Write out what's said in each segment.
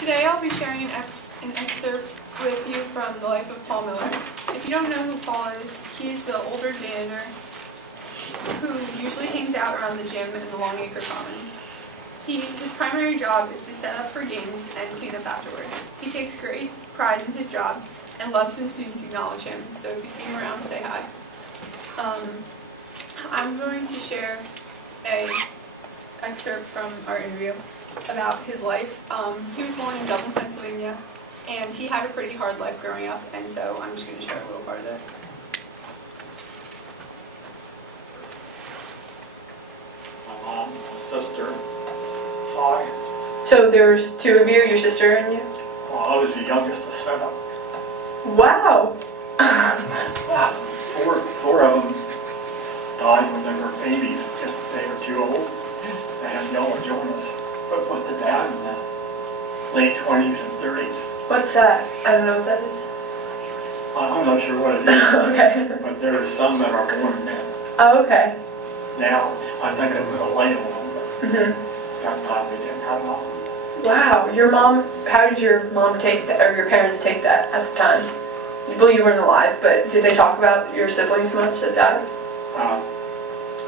Today I'll be sharing an excerpt with you from the life of Paul Miller. If you don't know who Paul is, he's the older janitor who usually hangs out around the gym in the Longacre Commons. His primary job is to set up for games and clean up afterward. He takes great pride in his job and loves when students acknowledge him, so if you see him around, say hi. I'm going to share an excerpt from our interview about his life. He was born in Dublin, Pennsylvania, and he had a pretty hard life growing up, and so I'm just going to share a little part of it. My mom, sister, I. So there's two of you, your sister and you? Well, I was the youngest of seven. Wow! Four of them died when they were babies, just they were too old. They had yellow jaundice. But with the dad in the late 20s and 30s. What's that? I don't know what that is. I'm not sure what it is. Okay. But there are some that are born then. Oh, okay. Now, I think it was a late one, but Mm-hmm. that time we didn't have one. Wow, your mom, how did your mom take that, or your parents take that at the time? Well, you weren't alive, but did they talk about your siblings much that died?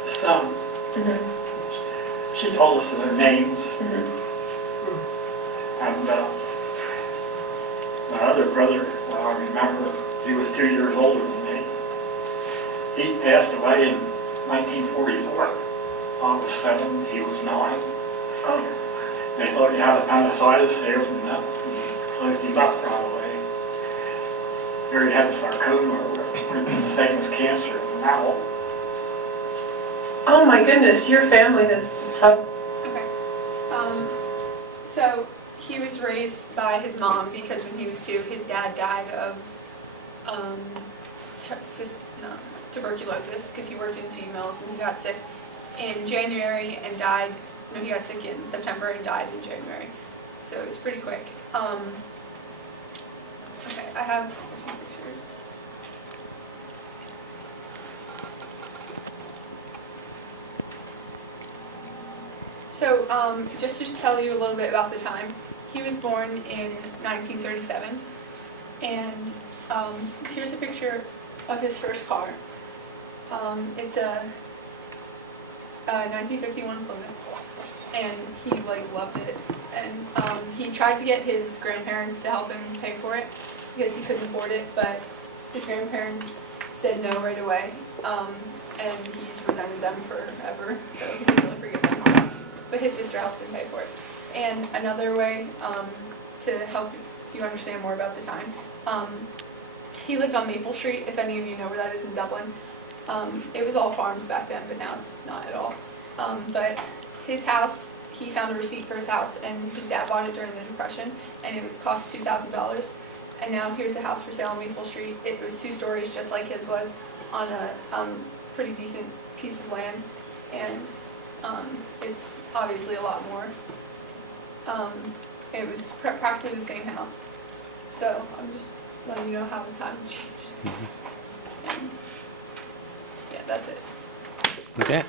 Some. Mm-hmm. She told us their names. Mm-hmm. And my other brother, I remember, he was 2 years older than me. He passed away in 1944. I was 7, he was 9. Oh. They thought he had appendicitis, they opened up and closed him up right away. Here he had sarcoma, or the same as cancer, now. Oh my goodness, your family is so... Okay. So he was raised by his mom because when he was 2, his dad died of tuberculosis because he worked in feed mills, and he got sick in January and died. No, he got sick in September and died in January. So it was pretty quick. Okay, I have a few pictures. So, just to tell you a little bit about the time, he was born in 1937, and here's a picture of his first car. It's a 1951 Plymouth, and he loved it. And he tried to get his grandparents to help him pay for it because he couldn't afford it, but his grandparents said no right away, and he's resented them forever, so he didn't really forgive them. But his sister helped him pay for it. And another way to help you understand more about the time, he lived on Maple Street, if any of you know where that is in Dublin. It was all farms back then, but now it's not at all. But his house, he found a receipt for his house, and his dad bought it during the Depression, and it cost $2,000. And now here's a house for sale on Maple Street. It was 2 stories, just like his was, on a pretty decent piece of land. And it's obviously a lot more. It was practically the same house. So I'm just letting you know how the time changed. And yeah, that's it. Okay.